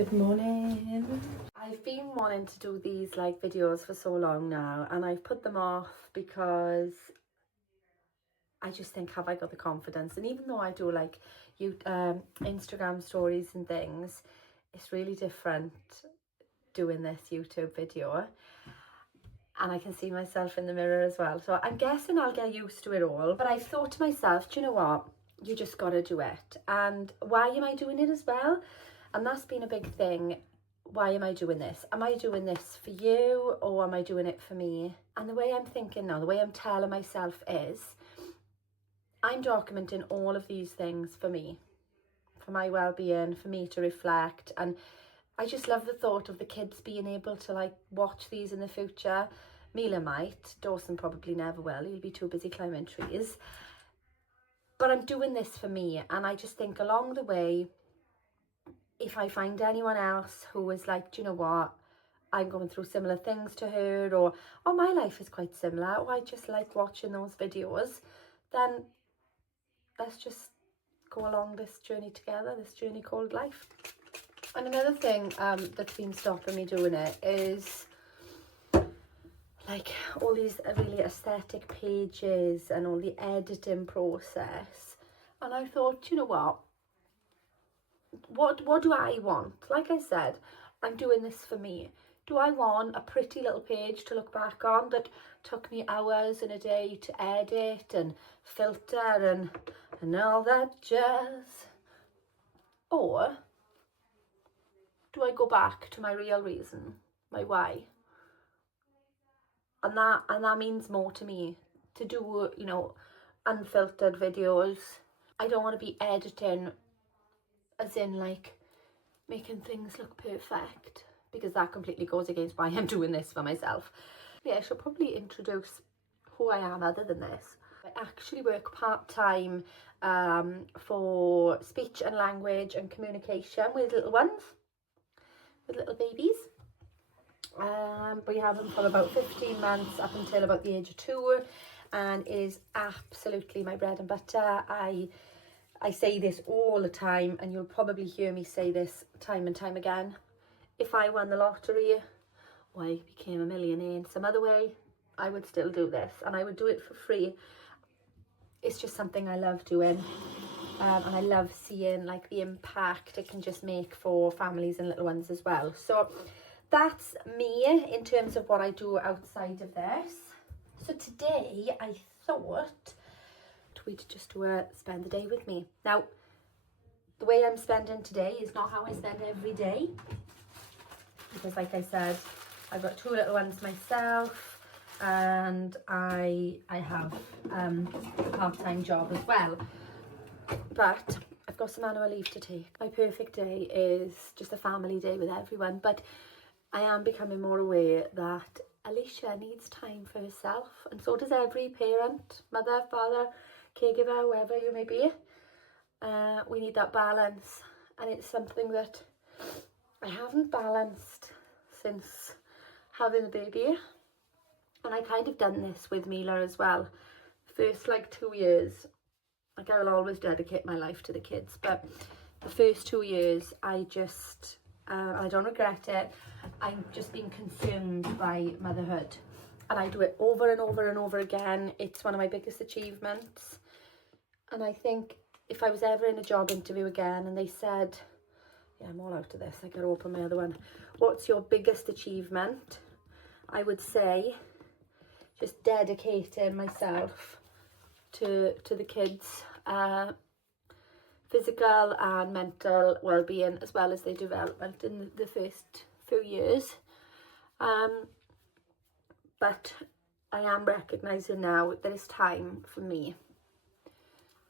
Good morning. I've been wanting to do these like videos for so long now, and I've put them off because I just think, have I got the confidence? And even though I do like Instagram stories and things, it's really different doing this YouTube video, and I can see myself in the mirror as well. So I'm guessing I'll get used to it all. But I've thought to myself, do you know what? You just got to do it. And why am I doing it as well? And that's been a big thing. Why am I doing this? Am I doing this for you, or am I doing it for me? And the way I'm thinking now, the way I'm telling myself is, I'm documenting all of these things for me, for my well-being, for me to reflect. And I just love the thought of the kids being able to like watch these in the future. Mila might, Dawson probably never will. He'll be too busy climbing trees. But I'm doing this for me, and I just think along the way, if I find anyone else who is like, do you know what, I'm going through similar things to her, or my life is quite similar, or I just like watching those videos, then let's just go along this journey together, this journey called life. And another thing that's been stopping me doing it is like all these really aesthetic pages and all the editing process. And I thought, you know what do I want? Like I said, I'm doing this for me. Do I want a pretty little page to look back on that took me hours in a day to edit and filter and all that jazz? Or do I go back to my real reason, my why? And that means more to me, to do, you know, unfiltered videos. I don't want to be editing as in like making things look perfect, because that completely goes against why I'm doing this for myself. Yeah, I should probably introduce who I am other than this. I actually work part-time for speech and language and communication with little ones, with little babies. We have them for about 15 months up until about the age of 2, and it is absolutely my bread and butter. I say this all the time, and you'll probably hear me say this time and time again. If I won the lottery, or I became a millionaire in some other way, I would still do this, and I would do it for free. It's just something I love doing, and I love seeing like the impact it can just make for families and little ones as well. So that's me in terms of what I do outside of this. So today I thought we'd just spend the day with me. Now, the way I'm spending today is not how I spend every day, because like I said, I've got 2 little ones myself, and I have a part-time job as well. But I've got some annual leave to take. My perfect day is just a family day with everyone, but I am becoming more aware that Alicia needs time for herself, and so does every parent, mother, father, caregiver, whoever you may be. We need that balance, and it's something that I haven't balanced since having the baby. And I kind of done this with Mila as well. First like 2 years, like I will always dedicate my life to the kids, but the first 2 years I just I don't regret it. I've just been consumed by motherhood, and I do it over and over and over again. It's one of my biggest achievements. And I think if I was ever in a job interview again and they said, yeah, I'm all out of this, I gotta open my other one, what's your biggest achievement? I would say just dedicating myself to the kids, physical and mental well-being, as well as their development in the first few years. But I am recognising now that it's time for me.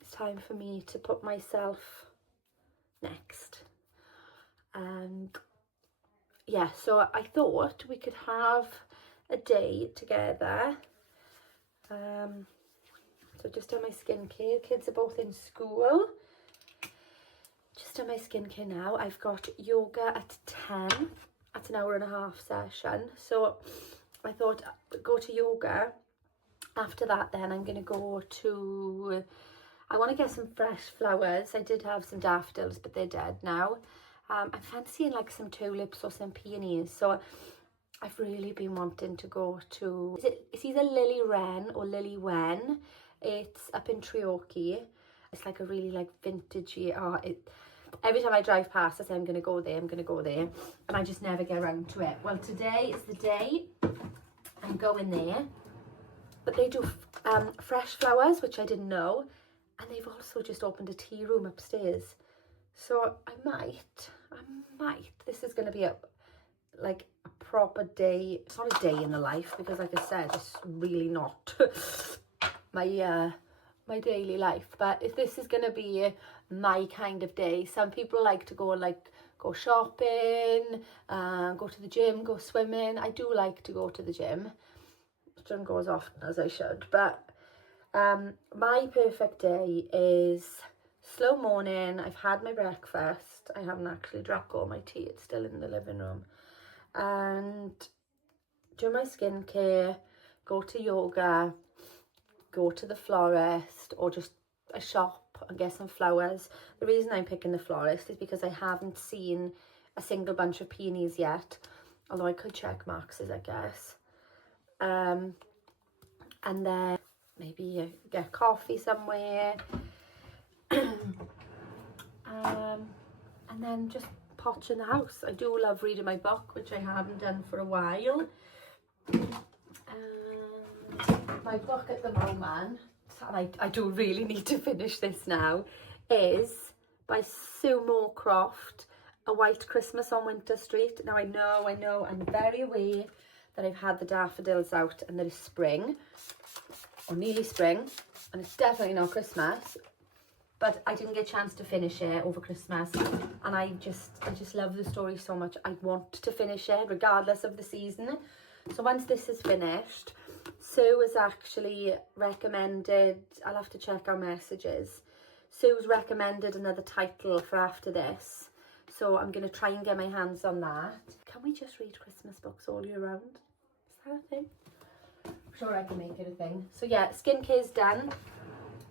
It's time for me to put myself next. And yeah, so I thought we could have a day together. So just on my skincare, kids are both in school. Just on my skincare now. I've got yoga at 10. That's an 1.5-hour session. So I thought go to yoga. After that, then I'm going to go to, I want to get some fresh flowers. I did have some daffodils, but they're dead now. I'm fancying like some tulips or some peonies. So I've really been wanting to go to, it's either Lily Wren or Lily Wen. It's up in Treorchy. It's like a really like vintagey, every time I drive past I say I'm going to go there, I'm going to go there, and I just never get around to it. Well, today is the day I'm going there. But they do fresh flowers, which I didn't know, and they've also just opened a tea room upstairs. So I might, this is going to be like a proper day. It's not a day in the life, because like I said, it's really not my my daily life. But if this is going to be my kind of day, some people like to go shopping, go to the gym, go swimming. I do like to go to the gym. Don't go as often as I should, but my perfect day is slow morning. I've had my breakfast. I haven't actually drank all my tea, it's still in the living room, and do my skincare, go to yoga, go to the florist, or just a shop and get some flowers. The reason I'm picking the florist is because I haven't seen a single bunch of peonies yet, although I could check Max's, I guess. And then maybe get coffee somewhere, and then just potch in the house. I do love reading my book, which I haven't done for a while. My book at the moment, and I do really need to finish this now, is by Sue Moorcroft, A White Christmas on Winter Street. Now I know, I'm very aware that I've had the daffodils out and that it's spring, or nearly spring, and it's definitely not Christmas, but I didn't get a chance to finish it over Christmas, and I just love the story so much. I want to finish it regardless of the season. So once this is finished, Sue has actually recommended, I'll have to check our messages, Sue's recommended another title for after this, so I'm going to try and get my hands on that. Can we just read Christmas books all year round? Is that a thing? I'm sure I can make it a thing. So yeah, skincare's done.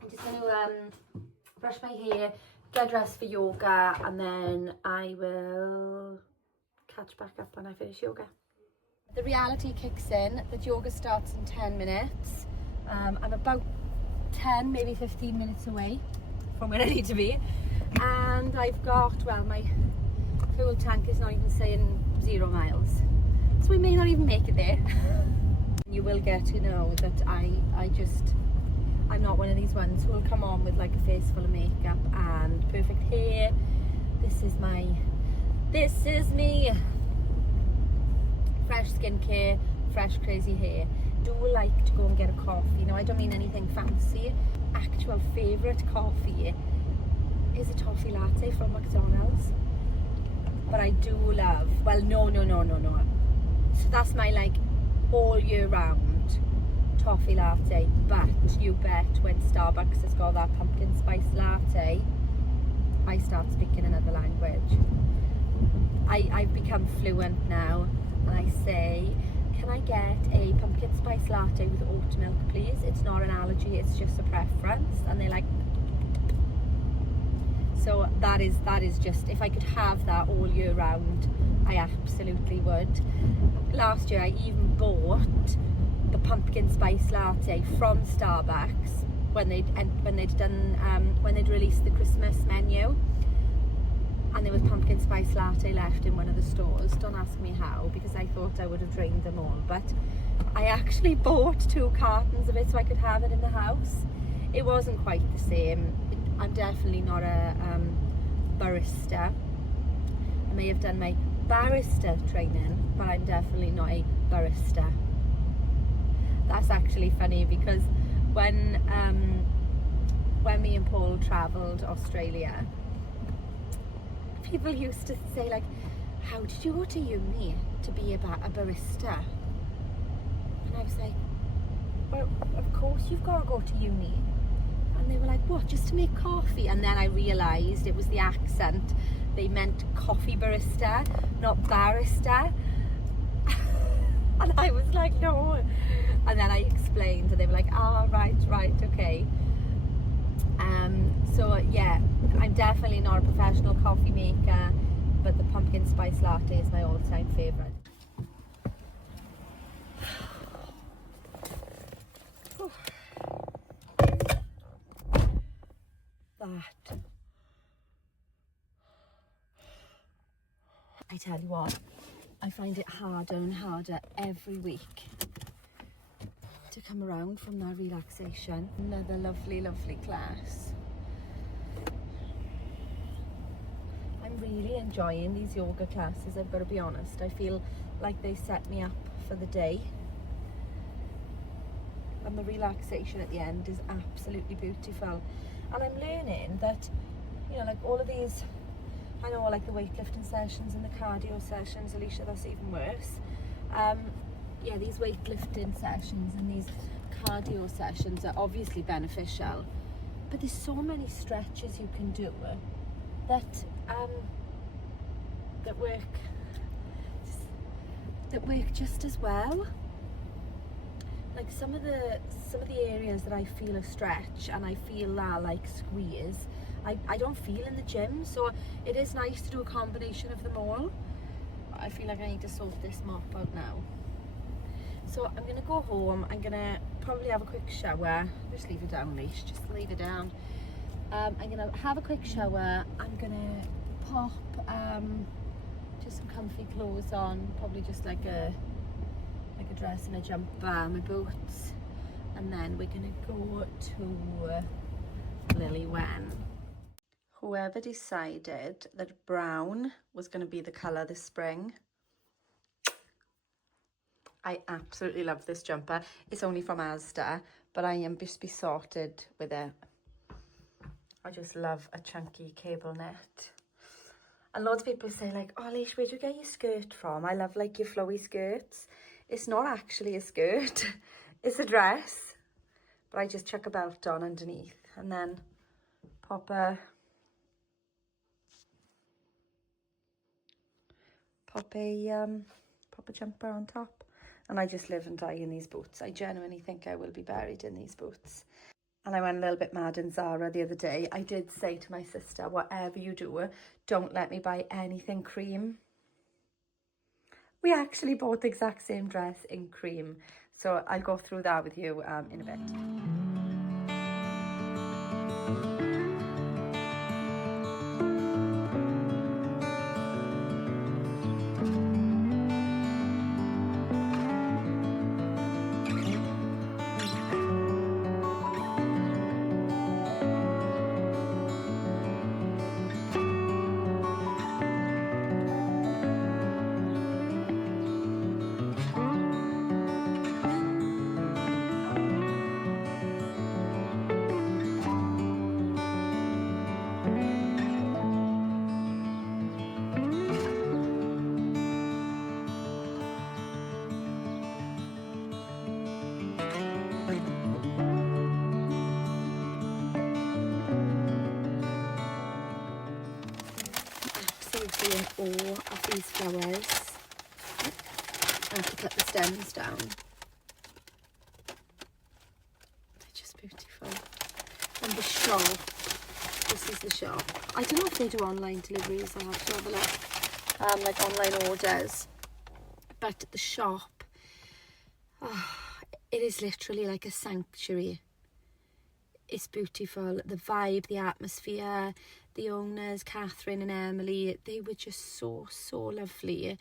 I'm just going to brush my hair, get dressed for yoga, and then I will catch back up when I finish yoga. The reality kicks in that yoga starts in 10 minutes. I'm about 10, maybe 15 minutes away from where I need to be. And I've got, well, my fuel tank is not even saying 0 miles. So we may not even make it there. You will get to know that I'm not one of these ones who will come on with like a face full of makeup and perfect hair. This is me. Fresh skincare, fresh crazy hair. Do like to go and get a coffee. Now I don't mean anything fancy. Actual favourite coffee is a toffee latte from McDonald's. But I do love, well no. So that's my like all year round toffee latte. But you bet when Starbucks has got that pumpkin spice latte, I start speaking another language. I've become fluent now. And I say, can I get a pumpkin spice latte with oat milk, please? It's not an allergy, it's just a preference. And they're like, so that is just, if I could have that all year round, I absolutely would. Last year I even bought the pumpkin spice latte from Starbucks when they'd released the Christmas menu. And there was pumpkin spice latte left in one of the stores. Don't ask me how, because I thought I would have drained them all. But I actually bought 2 cartons of it so I could have it in the house. It wasn't quite the same. I'm definitely not a barista. I may have done my barista training, but I'm definitely not a barista. That's actually funny, because when me and Paul travelled Australia, people used to say like, how did you go to uni to be a barista? And I was like, well, of course you've got to go to uni. And they were like, what, just to make coffee? And then I realised it was the accent. They meant coffee barista, not barista. And I was like, no. And then I explained, and they were like, right, okay. So yeah, I'm definitely not a professional coffee maker. but the pumpkin spice latte is my all-time favourite. That, I tell you what, I find it harder and harder every week to come around from that relaxation. Another lovely, lovely class. I'm really enjoying these yoga classes, I've got to be honest. I feel like they set me up for the day. And the relaxation at the end is absolutely beautiful. And I'm learning that, you know, like all of these, I know like the weightlifting sessions and the cardio sessions, Alicia, that's even worse. Yeah, these weightlifting sessions and these cardio sessions are obviously beneficial, but there's so many stretches you can do that that work just as well. Like some of the areas that I feel a stretch and I feel that like squeeze, I don't feel in the gym, so it is nice to do a combination of them all. I feel like I need to sort this mop out now. So I'm gonna go home, I'm gonna probably have a quick shower. Just leave it down, Lish, just leave it down. I'm gonna have a quick shower, I'm gonna pop just some comfy clothes on, probably just like a dress and a jumper, my boots, and then we're gonna go to Lily Wen. Whoever decided that brown was going to be the colour this spring, I absolutely love this jumper. It's only from Asda, but I am just besotted with it. I just love a chunky cable knit. And lots of people say like, oh Lish, where do you get your skirt from? I love like your flowy skirts. It's not actually a skirt, it's a dress. But I just chuck a belt on underneath and then pop a jumper on top, and I just live and die in these boots. I genuinely think I will be buried in these boots. And I went a little bit mad in Zara the other day. I did say to my sister, whatever you do, don't let me buy anything cream. We actually bought the exact same dress in cream, so I'll go through that with you in a bit. In awe of these flowers. I have to cut the stems down. They're just beautiful. And the shop, this is the shop. I don't know if they do online deliveries, I'll have to have a look. Like online orders. But the shop, it is literally like a sanctuary. It's beautiful, the vibe, the atmosphere, the owners, Catherine and Emily, they were just so lovely.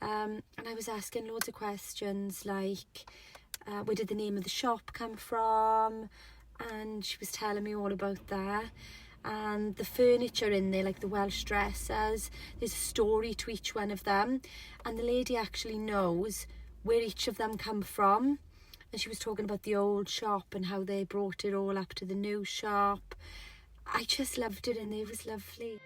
And I was asking loads of questions like, where did the name of the shop come from? And she was telling me all about that. And the furniture in there, like the Welsh dresses, there's a story to each one of them. And the lady actually knows where each of them come from. And she was talking about the old shop and how they brought it all up to the new shop. I just loved it and it was lovely.